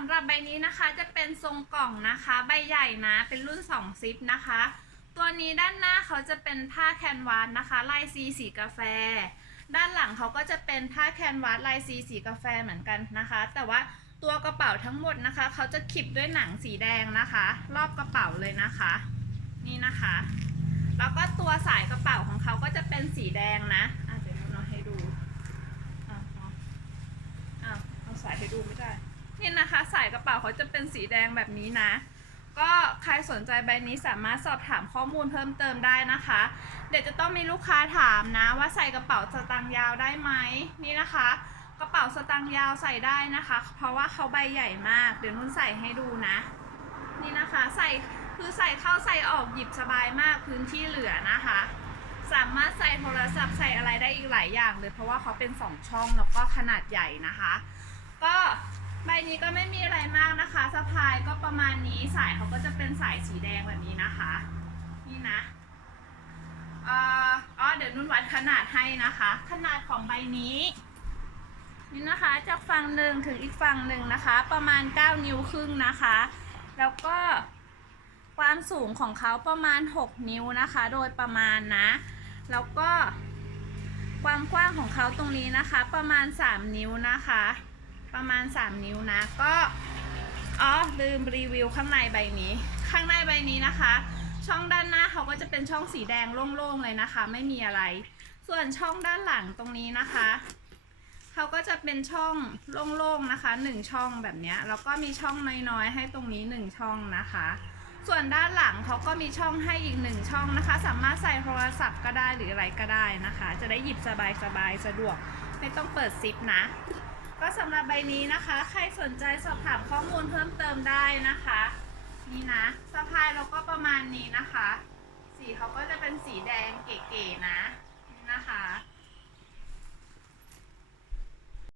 ำหรับใบนี้นะคะจะเป็นทรงกล่องนะคะ ใบใหญ่นะเป็นรุ่น2ซิปนะคะ ตัวนี้ด้านหน้าเขาจะเป็นผ้าแคนวาสนะคะลายซีสีกาแฟ ด้านหลังเขาก็จะเป็นผ้าแคนวาสลายซีสีกาแฟเหมือนกันนะคะ แต่ว่าตัวกระเป๋าทั้งหมดนะคะ เขาจะขีบด้วยหนังสีแดงนะคะ รอบกระเป๋าเลยนะคะ นี่นะคะ แล้วก็ตัวสายกระเป๋าของเขาก็จะเป็นสีแดงนะอะเดี๋ยวเราให้ดูอะเอาอ้าวเอาสายให้ดูไม่ได้ นี่นะคะสายกระเป๋าเขาจะเป็นสีแดงแบบนี้นะ ก็ใครสนใจใบนี้สามารถสอบถามข้อมูลเพิ่มเติมได้นะคะ เดี๋ยวจะต้องมีลูกค้าถามนะ ว่าใส่กระเป๋าสตางค์ยาวได้ไหมนี่นะคะ กระเป๋าสตางค์ยาวใส่ได้นะคะ เพราะว่าเขาใบใหญ่มาก เดี๋ยวนุ่นใส่ให้ดูนะ นี่นะคะใส่คือใส่เข้าใส่ออกหยิบสบายมากพื้นที่เหลือนะคะ สามารถใส่โทรศัพท์ใส่อะไรได้อีกหลายอย่างเลย เพราะว่าเขาเป็นสองช่องแล้วก็ขนาดใหญ่นะคะ ก็ ใบนี้ก็ไม่มีอะไรมากนะคะสะพายก็ประมาณนี้สายเขาก็จะเป็นสายสีแดงแบบนี้นะคะ นี่นะเอ่ออ๋อเดี๋ยวนุ่นวัดขนาดให้นะคะ ขนาดของใบนี้นี่นะคะจากฝั่งหนึ่งถึงอีกฝั่งหนึ่งนะคะ ประมาณ 9 นิ้วครึ่งนะคะ แล้วก็ความสูงของเขาประมาณ 6 นิ้วนะคะ โดยประมาณนะ แล้วก็ความกว้างของเขาตรงนี้นะคะ ประมาณ 3 นิ้วนะคะ ประมาณ 3 นิ้วนะ ก็อ๋อลืมรีวิวข้างในใบนี้ ข้างในใบนี้นะคะ ช่องด้านหน้าเขาก็จะเป็นช่องสีแดงโล่งๆเลยนะคะ ไม่มีอะไร ส่วนช่องด้านหลังตรงนี้นะคะเขาก็จะเป็นช่องโล่งๆนะคะหนึ่งช่องแบบนี้แล้วก็มีช่องน้อยๆให้ตรงนี้หนึ่งช่องนะคะ ส่วนด้านหลังเขาก็มีช่องให้อีกหนึ่งช่องนะคะ สามารถใส่โทรศัพท์ก็ได้หรืออะไรก็ได้นะคะ จะได้หยิบสบายๆสะดวก ไม่ต้องเปิดซิปนะ ก็สำหรับใบนี้นะคะ ใครสนใจสอบถามข้อมูลเพิ่มเติมได้นะคะ นี่นะสะพายเราก็ประมาณนี้นะคะ สีเขาก็จะเป็นสีแดงเก๋ๆนะ